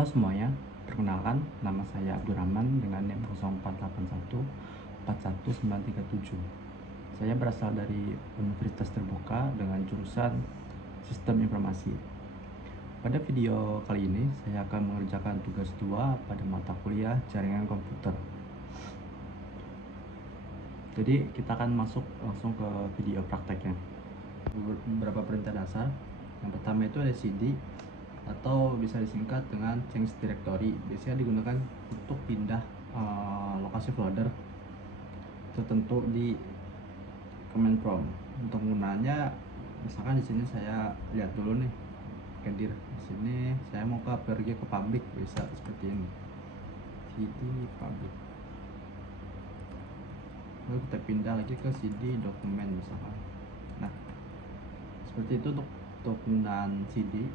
Halo semuanya, perkenalkan nama saya Abdurrahman dengan NIM 0481 41937. Saya berasal dari Universitas Terbuka dengan jurusan Sistem Informasi. Pada video kali ini saya akan mengerjakan tugas 2 pada mata kuliah Jaringan Komputer. Jadi kita akan masuk langsung ke video prakteknya. Beberapa perintah dasar. Yang pertama itu ada cd atau bisa disingkat dengan change directory. Biasanya digunakan untuk pindah lokasi folder tertentu di command prompt. Untuk penggunaannya, misalkan di sini saya lihat dulu nih, kedir. Di sini saya mau pergi ke public, bisa seperti ini, cd public. Lalu kita pindah lagi ke cd dokumen misalkan. Nah, seperti itu untuk penggunaan cd.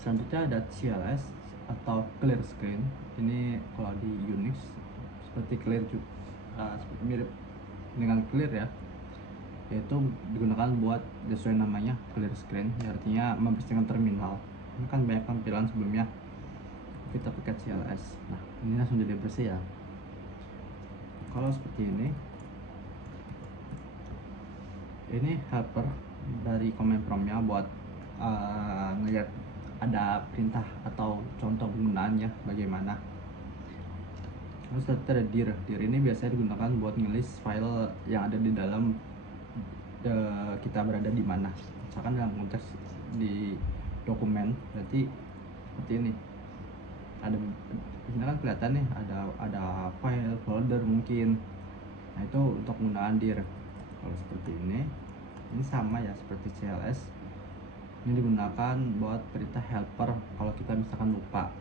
Selanjutnya ada CLS atau clear screen. Ini kalau di Unix seperti clear juga, seperti mirip dengan clear ya, yaitu digunakan buat sesuai namanya clear screen, artinya membersihkan terminal. Ini kan banyak tampilan sebelumnya, kita pakai CLS. Nah, ini langsung jadi bersih ya. Kalau seperti ini helper dari command promptnya buat ngeliat ada perintah atau contoh penggunaannya bagaimana. Terus ada dir. Dir ini biasanya digunakan buat ngelis file yang ada di dalam kita berada di mana. Misalkan dalam konteks di dokumen, berarti seperti ini. Ada di sini kan kelihatan nih, ada file, folder mungkin. Nah, itu untuk penggunaan dir. Kalau seperti ini sama ya seperti CLS. Ini digunakan buat perintah helper kalau kita misalkan lupa.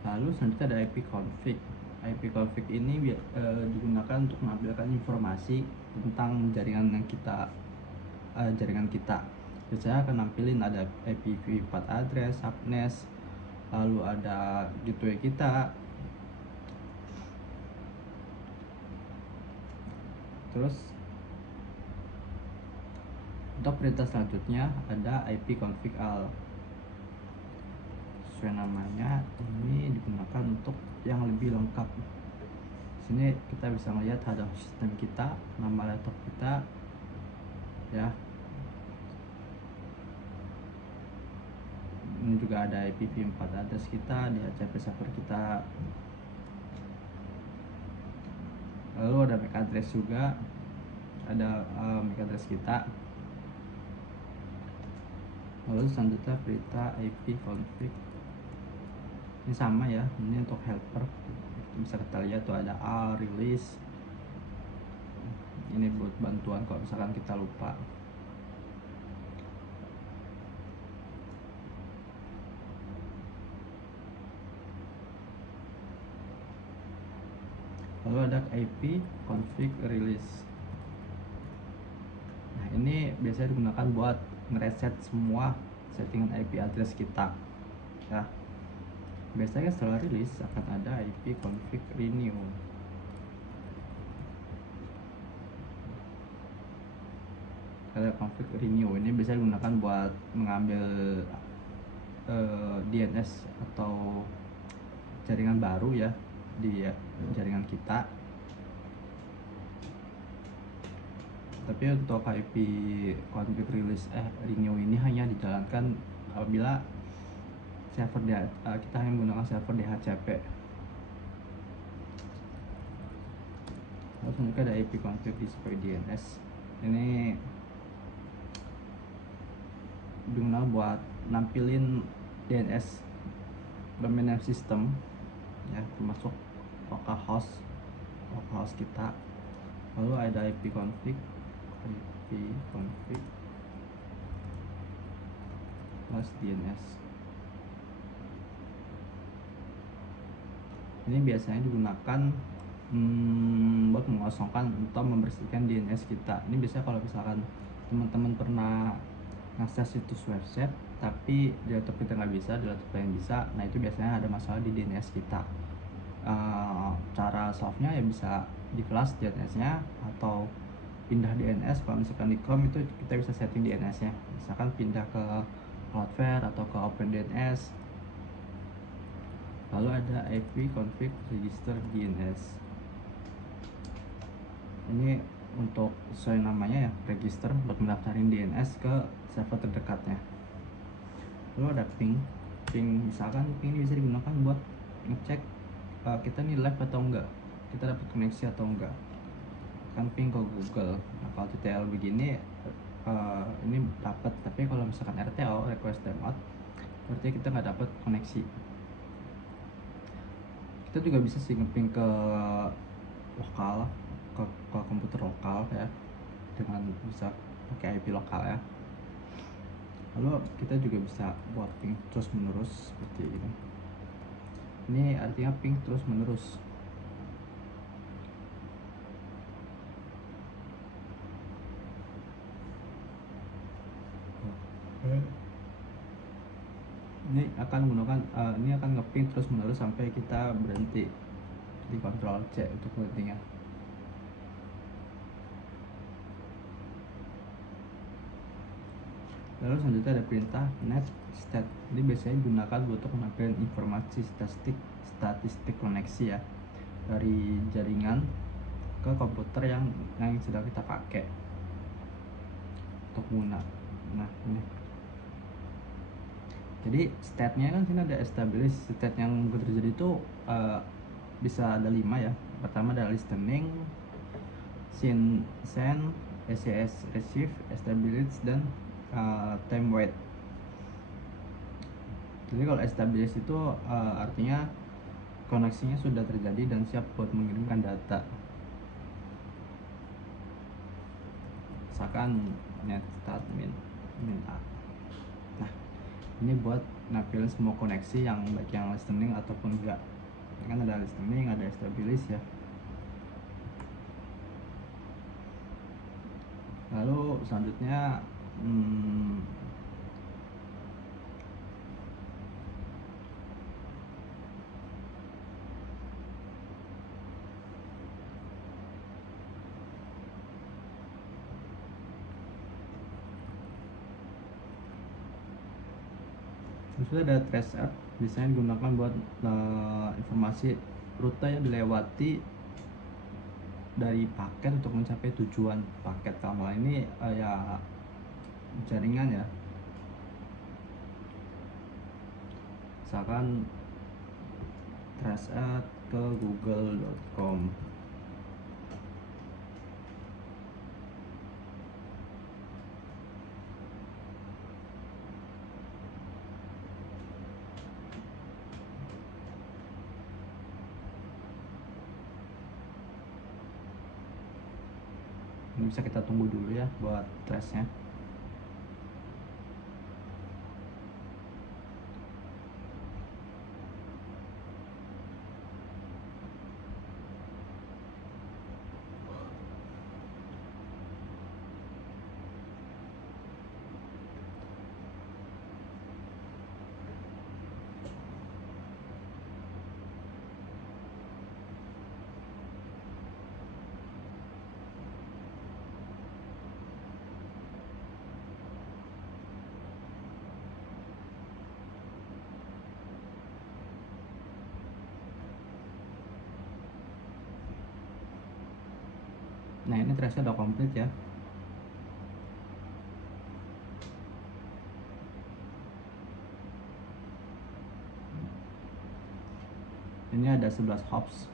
Lalu selanjutnya ada ipconfig. Ipconfig ini digunakan untuk menampilkan informasi tentang jaringan kita. Biasanya akan nampilin ada IPv4 address, subnet, lalu ada gateway kita. Terus untuk perintah selanjutnya ada ipconfig all. Sesuai namanya, ini digunakan untuk yang lebih lengkap. Sini kita bisa melihat ada sistem kita, nama laptop kita ya. Ini juga ada IPv4 address kita, di HCP server kita. Lalu ada MAC address juga, ada MAC address kita. Lalu selanjutnya perintah ipconfig. Ini sama ya, ini untuk helper. Bisa kita lihat tuh ada release. Ini buat bantuan kalau misalkan kita lupa. Lalu ada ipconfig release. Nah, ini biasanya digunakan buat ngereset semua settingan IP address kita ya. Biasanya setelah rilis akan ada ipconfig renew. Ada config renew, ini bisa digunakan buat mengambil DNS atau jaringan baru ya di jaringan kita. Tapi untuk ipconfig release renew ini hanya dijalankan apabila server kita hanya menggunakan server DHCP. Lalu juga ada ipconfig display DNS. Ini digunakan buat nampilin DNS domain name system ya, termasuk localhost kita. Lalu ada ipconfig plus DNS. Ini biasanya digunakan buat mengosongkan atau membersihkan DNS kita. Ini biasanya kalau misalkan teman-teman pernah ngakses situs website tapi di laptop kita nggak bisa, di laptop lain bisa. Nah, itu biasanya ada masalah di DNS kita. Cara solve-nya ya bisa di flash DNS-nya atau pindah DNS. Kalau misalkan di Chrome itu kita bisa setting DNS nya, misalkan pindah ke Cloudflare atau ke OpenDNS. Lalu ada IP config register DNS, ini untuk sesuai namanya ya, register buat mendaftarin DNS ke server terdekatnya. Lalu ada ping misalkan ping ini bisa digunakan buat ngecek kita nih live atau enggak, kita dapat koneksi atau enggak, kan ping ke Google. Nah kalau TTL begini ini dapat, tapi kalau misalkan RTO, request timeout, berarti kita nggak dapat koneksi. Kita juga bisa sih ngeping ke lokal, ke komputer lokal ya, dengan bisa pakai IP lokal ya. Lalu kita juga bisa buat ping terus menerus seperti ini. Ini artinya ping terus menerus. Ini akan menggunakan ini akan ngeping terus menerus sampai kita berhenti. Di Ctrl C untuk berhentinya. Lalu selanjutnya ada perintah netstat. Ini biasanya digunakan untuk menampilkan informasi statistik koneksi ya, dari jaringan ke komputer yang sedang kita pakai untuk guna. Nah ini, jadi statnya kan sini ada establish. Stat yang terjadi itu bisa ada 5 ya. Pertama ada listening, send, SCS receive, establish, dan time wait. Jadi kalau establish itu artinya koneksinya sudah terjadi dan siap buat mengirimkan data. Misalkan net start min a. Nah ini buat nampilin semua koneksi yang baik yang listening ataupun enggak. Kan ada listening, ada establish ya. Lalu selanjutnya ada trace app, biasanya digunakan buat informasi rute yang dilewati dari paket untuk mencapai tujuan paket. Kalau ini ya jaringan ya, misalkan trace app ke google.com. Ini bisa kita tunggu dulu ya buat trace nya. Nah ini trace nya udah komplit ya. Ini ada 11 hops.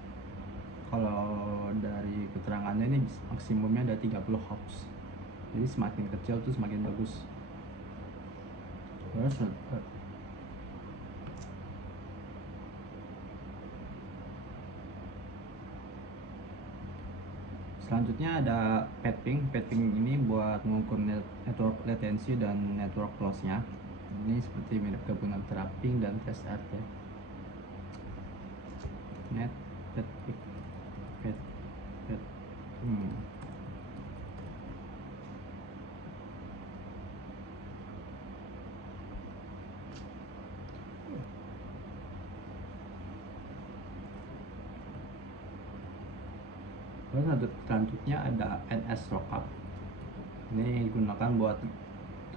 Kalau dari keterangannya ini maksimumnya ada 30 hops. Jadi semakin kecil tuh semakin bagus. Terus selanjutnya ada ping. Ping ini buat mengukur network latency dan network loss-nya. Ini seperti mirip gabungan antara ping dan trace app ya. Net pet Terus selanjutnya ada NS Lookup. Ini digunakan buat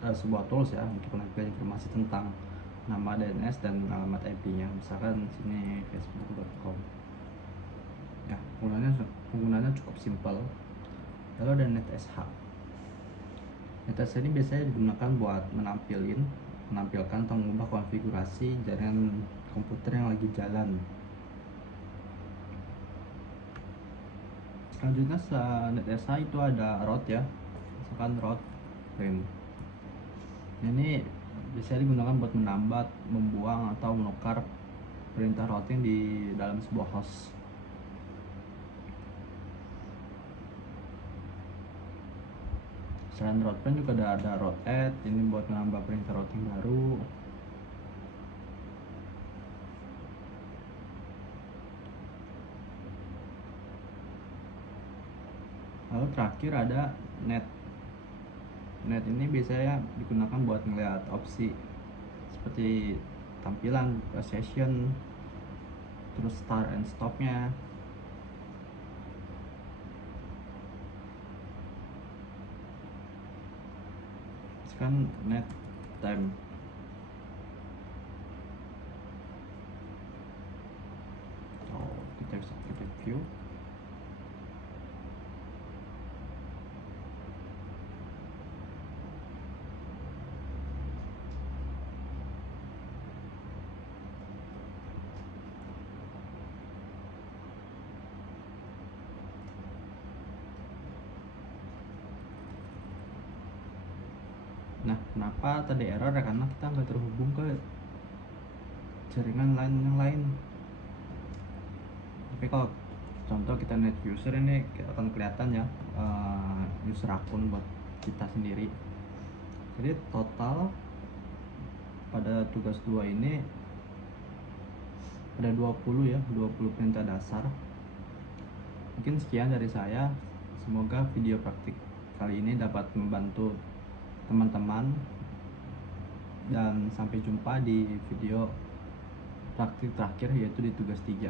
sebuah tools ya untuk mengambil informasi tentang nama DNS dan alamat IP-nya. Misalkan sini facebook.com. Ya, penggunaannya cukup simpel. Lalu ada NetSH. NetSH ini biasanya digunakan buat menampilkan atau mengubah konfigurasi jaringan komputer yang lagi jalan. Selanjutnya NetSH itu ada route ya, misalkan route print. Ini bisa digunakan buat menambah, membuang atau menukar perintah routing di dalam sebuah host. Selain route print juga ada route add, ini buat menambah perintah routing baru. Lalu terakhir ada net. Net ini biasanya digunakan buat melihat opsi seperti tampilan session, terus start and stopnya. Sekarang net time. Oh, kita bisa kita view. Nah, kenapa tadi error ya? Karena kita nggak terhubung ke jaringan lain yang lain. Tapi kalau contoh kita net user ini akan kelihatan ya, user akun buat kita sendiri. Jadi total pada tugas 2 ini ada 20 ya, 20 perintah dasar. Mungkin sekian dari saya. Semoga video praktik kali ini dapat membantu teman-teman, dan sampai jumpa di video praktik terakhir, yaitu di tugas 3.